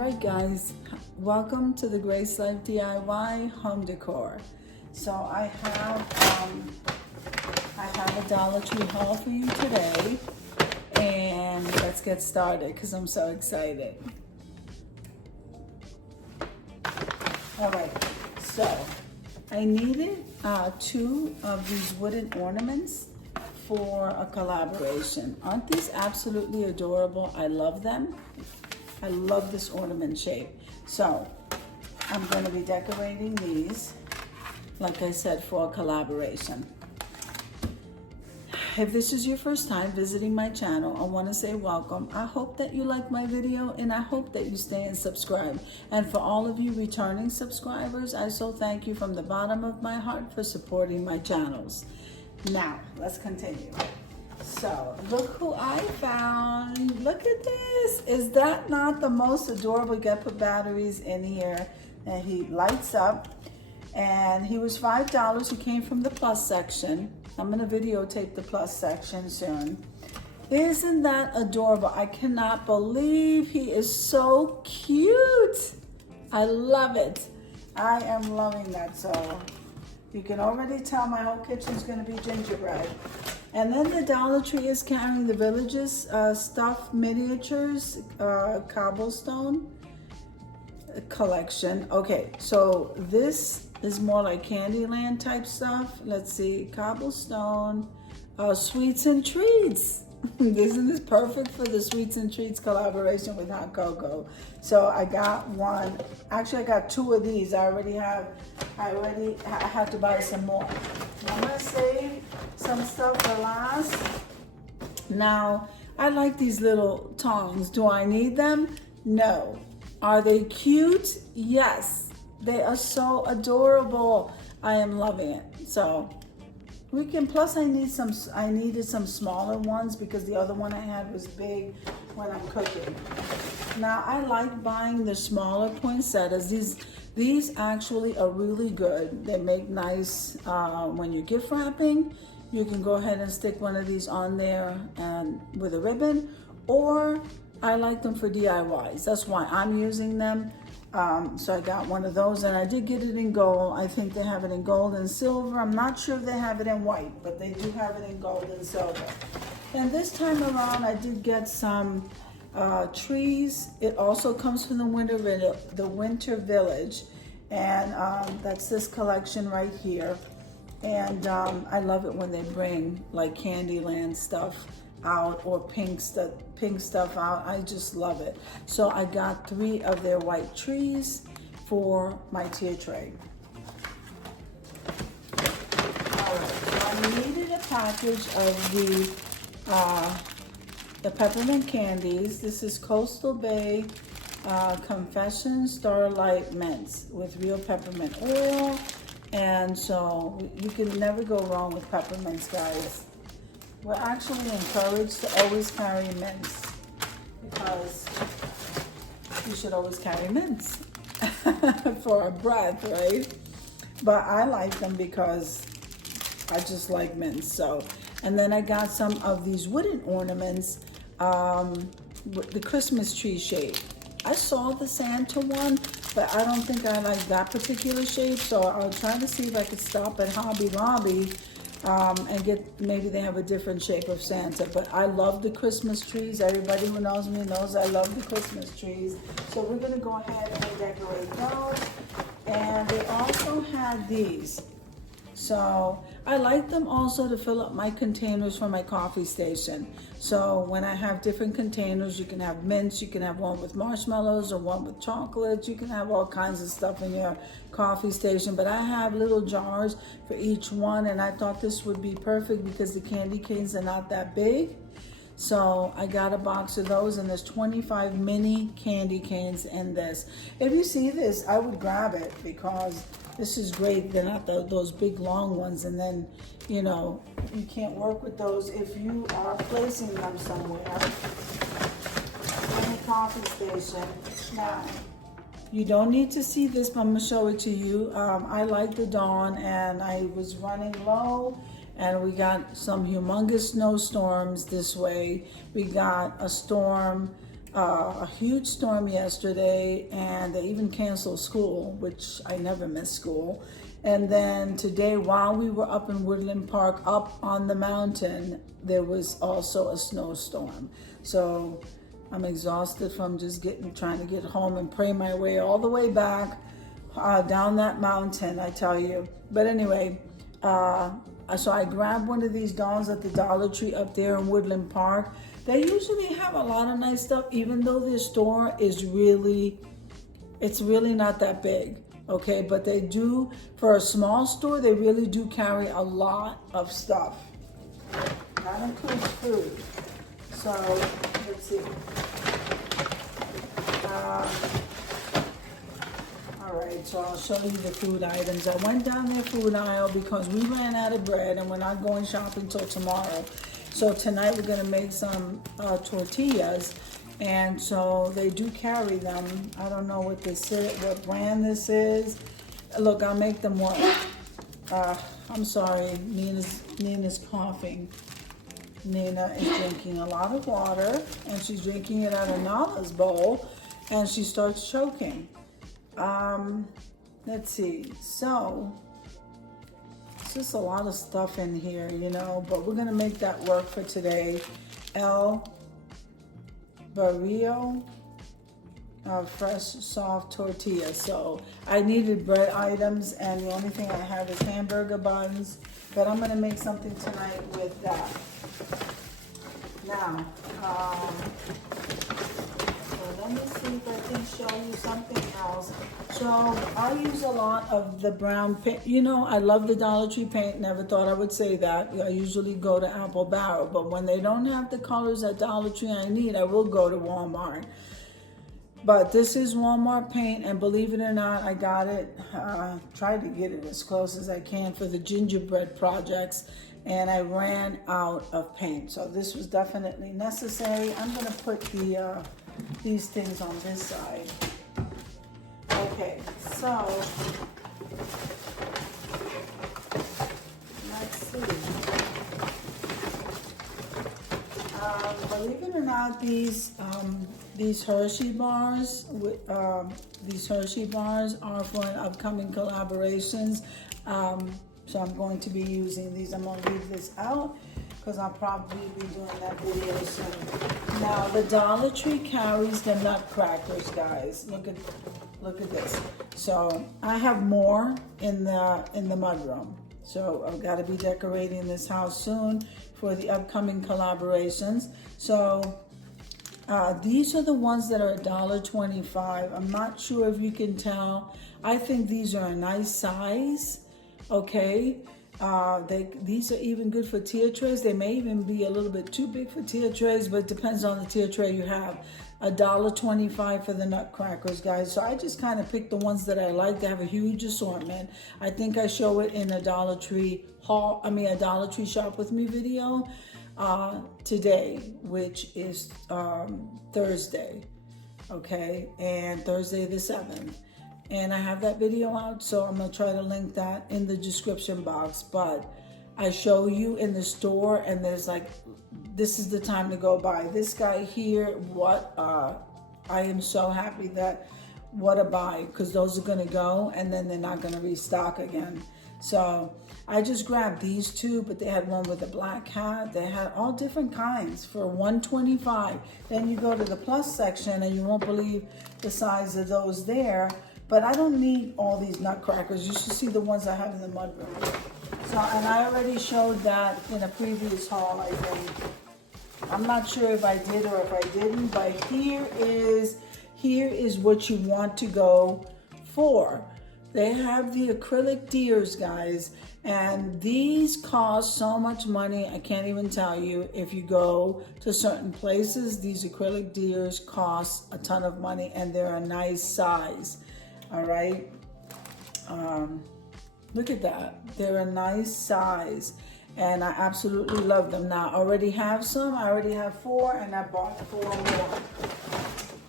Alright guys, welcome to the Grace Life DIY home decor. So I have a Dollar Tree haul for you today, and let's get started because I'm so excited. Alright, so I needed two of these wooden ornaments for a collaboration. Aren't these absolutely adorable? I love them. I love this ornament shape. So I'm going to be decorating these, like I said, for a collaboration. If this is your first time visiting my channel, I want to say welcome. I hope that you like my video, and I hope that you stay and subscribe. And for all of you returning subscribers, I so thank you from the bottom of my heart for supporting my channels. Now, let's continue. So, look who I found. Look at this. Is that not the most adorable? You got to put batteries in here, and he lights up. And he was $5. He came from the plus section. I'm going to videotape the plus section soon. Isn't that adorable? I cannot believe he is so cute. I love it. I am loving that. So, you can already tell my whole kitchen's going to be gingerbread. And then the Dollar Tree is carrying the Villages stuffed miniatures cobblestone collection. Okay, so this is more like Candyland type stuff. Let's see, cobblestone, sweets and treats. Isn't this perfect for the sweets and treats collaboration with hot cocoa? So I got one. Actually, I got two of these. I have to buy some more. I'm gonna save some stuff for last. Now, I like these little tongs. Do I need them? No. Are they cute? Yes. They are so adorable. I am loving it. So we can, plus I needed some smaller ones because the other one I had was big when I'm cooking. Now I like buying the smaller poinsettias. These actually are really good. They make nice, when you're gift wrapping, you can go ahead and stick one of these on there and with a ribbon, or I like them for DIYs. That's why I'm using them. So I got one of those, and I did get it in gold. I think they have it in gold and silver. I'm not sure if they have it in white, but they do have it in gold and silver. And this time around, I did get some trees. It also comes from the Winter Village, and that's this collection right here. And I love it when they bring like Candyland stuff out or pink stuff out. I just love it. So I got 3 of their white trees for my tier tray. All right, so I needed a package of the peppermint candies. This is Coastal Bay Confession Starlight Mints with real peppermint oil. And so you can never go wrong with peppermints, guys. We're actually encouraged to always carry mints because you should always carry mints for a breath, right? But I like them because I just like mints. So, and then I got some of these wooden ornaments, the Christmas tree shape. I saw the Santa one, but I don't think I like that particular shape. So I'll try to see if I could stop at Hobby Lobby and get, maybe they have a different shape of Santa. But I love the Christmas trees. Everybody who knows me knows I love the Christmas trees. So we're gonna go ahead and decorate those. And they also had these. So I like them also to fill up my containers for my coffee station. So when I have different containers, you can have mints, you can have one with marshmallows or one with chocolates. You can have all kinds of stuff in your coffee station. But I have little jars for each one, and I thought this would be perfect because the candy canes are not that big. So I got a box of those, and there's 25 mini candy canes in this. If you see this, I would grab it because this is great. They're not those big long ones, and then, you know, you can't work with those if you are placing them somewhere in the coffee station. Now, you don't need to see this, but I'm gonna show it to you. I like the dawn, and I was running low, and we got some humongous snowstorms this way. We got a storm a huge storm yesterday, and they even canceled school, which I never miss school. And then today, while we were up in Woodland Park, up on the mountain, there was also a snowstorm. So I'm exhausted from just trying to get home and pray my way all the way back down that mountain, I tell you. But anyway, so I grabbed one of these dolls at the Dollar Tree up there in Woodland Park. They usually have a lot of nice stuff, even though their store is it's really not that big, okay? But they do, for a small store, they really do carry a lot of stuff. That includes food. So, let's see. All right, so I'll show you the food items. I went down their food aisle because we ran out of bread and we're not going shopping till tomorrow. So tonight we're gonna make some tortillas, and so they do carry them. I don't know what this is, what brand this is. Look, I'll make them work. I'm sorry, Nina's coughing. Nina is drinking a lot of water, and she's drinking it out of Nala's bowl, and she starts choking. Let's see, so it's just a lot of stuff in here, you know, but we're gonna make that work for today. El Barrio fresh soft tortilla. So I needed bread items, and the only thing I have is hamburger buns, but I'm gonna make something tonight with that. Now, so let me see if I can show you something else. So I use a lot of the brown paint. You know, I love the Dollar Tree paint. Never thought I would say that. I usually go to Apple Barrel, but when they don't have the colors at Dollar Tree I need, I will go to Walmart. But this is Walmart paint, and believe it or not, I got it, tried to get it as close as I can for the gingerbread projects, and I ran out of paint. So this was definitely necessary. I'm gonna put these things on this side. Okay, so let's see. Believe it or not, these Hershey Bars, are for an upcoming collaborations. So I'm going to be using these. I'm gonna leave this out because I'll probably be doing that video soon. Now the Dollar Tree carries the Nutcrackers, guys. Look at this. So I have more in the mudroom. So I've got to be decorating this house soon for the upcoming collaborations. So these are the ones that are $1.25. I'm not sure if you can tell. I think these are a nice size. Okay, these are even good for tier trays. They may even be a little bit too big for tier trays, but it depends on the tier tray you have. $1.25 for the Nutcrackers, guys. So I just kind of picked the ones that I like. They have a huge assortment. I think I show it in a Dollar Tree haul. I mean, a Dollar Tree shop with me video today, which is Thursday. Okay, and Thursday the 7th. And I have that video out, so I'm gonna try to link that in the description box. But I show you in the store, and there's like, this is the time to go buy. This guy here, I am so happy that what a buy, because those are gonna go, and then they're not gonna restock again. So I just grabbed these two, but they had one with a black hat. They had all different kinds for $1.25. Then you go to the plus section, and you won't believe the size of those there. But I don't need all these Nutcrackers. You should see the ones I have in the mudroom. So, and I already showed that in a previous haul, I think. I'm not sure if I did or if I didn't, but here is what you want to go for. They have the acrylic deers, guys, and these cost so much money, I can't even tell you. If you go to certain places, these acrylic deers cost a ton of money, and they're a nice size. All right, look at that. They're a nice size, and I absolutely love them. Now, I already have some. I already have 4, and I bought 4 more.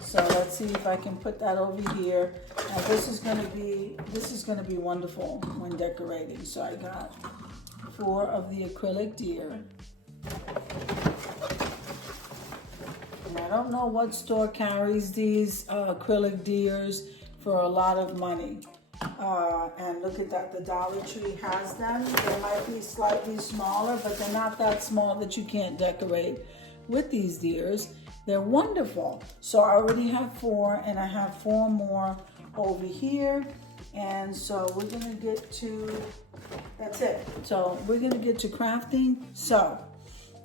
So let's see if I can put that over here. Now, this is gonna be wonderful when decorating. So I got 4 of the acrylic deer. And I don't know what store carries these acrylic deers for a lot of money. And look at that, the Dollar Tree has them. They might be slightly smaller, but they're not that small that you can't decorate with these deers. They're wonderful. So I already have 4, and I have 4 more over here. And so we're gonna get to, that's it. So we're gonna get to crafting. So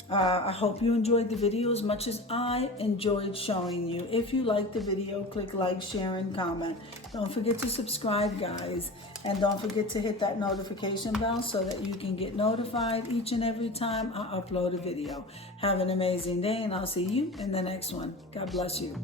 I hope you enjoyed the video as much as I enjoyed showing you. If you liked the video, click like, share, and comment. Don't forget to subscribe, guys. And don't forget to hit that notification bell so that you can get notified each and every time I upload a video. Have an amazing day, and I'll see you in the next one. God bless you.